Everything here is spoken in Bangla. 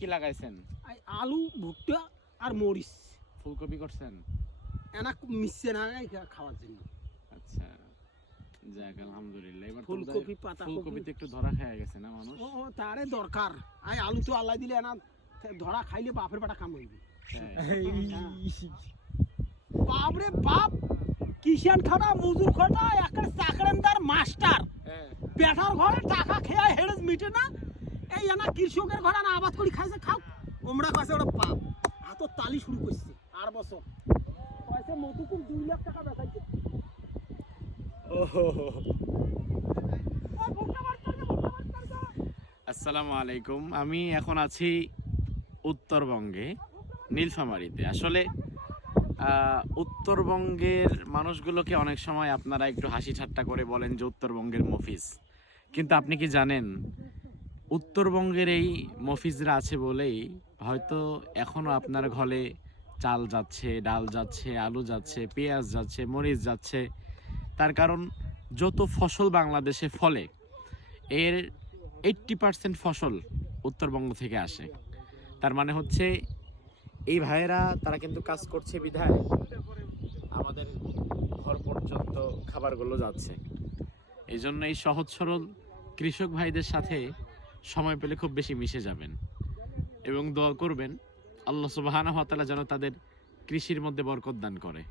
কি লাগাইছেন? আলু, ভুট্টা আর মরিচ। ফুলকপি করছেন? এনা মিশছে না খাওয়ার জন্য। আচ্ছা, যাক আলহামদুলিল্লাহ। এবার ফুলকপি, পাতাকপি ফুলকপিতে একটু ধরা খেয়ে গেছে না মানুষ? ও তারে দরকার। আলু তো আল্লাহ দিলে এনা ধরা খাইলে বাপের বেটা কাম হইবে। বাপরে বাপ, কিষান খাটা, মজুর খাটা, একটা চাকরেন্দার মাস্টার। বেটার ঘরে টাকা খেয়ে হেড়ে মিটে না। এই না কৃষকের ঘরে না আবাদ করে খাইছে, খাও। ওমরা কাছে ওরা পাপ হাত তালি শুরু করছে। আর বছর কয়েছে মতুকুম 2 লাখ টাকা বেচাইছে। আসসালামু আলাইকুম। আমি এখন আছি উত্তরবঙ্গে, নীলফামারীতে। আসলে উত্তরবঙ্গের মানুষগুলোকে অনেক সময় আপনারা একটু হাসি ঠাট্টা করে বলেন যে উত্তরবঙ্গের মফিজ, কিন্তু আপনি কি জানেন উত্তরবঙ্গের এই মফিজরা আছে বলেই হয়তো এখনো আপনার ঘরে চাল যাচ্ছে, ডাল যাচ্ছে, আলু যাচ্ছে, পেঁয়াজ যাচ্ছে, মরিচ যাচ্ছে। তার কারণ যত ফসল বাংলাদেশে ফলে এর 80% ফসল উত্তরবঙ্গ থেকে আসে। তার মানে হচ্ছে এই ভাইয়েরা তারা কিন্তু কাজ করছে বিধায় আমাদের ঘর পর্যন্ত খাবারগুলো যাচ্ছে। এই জন্য এই সহজ সরল কৃষক ভাইদের সাথে সময় পেলে খুব বেশি মিশে যাবেন এবং দোয়া করবেন আল্লাহ সুবহানাহু ওয়া তাআলা যেন তাদের কৃষির মধ্যে বরকত দান করে।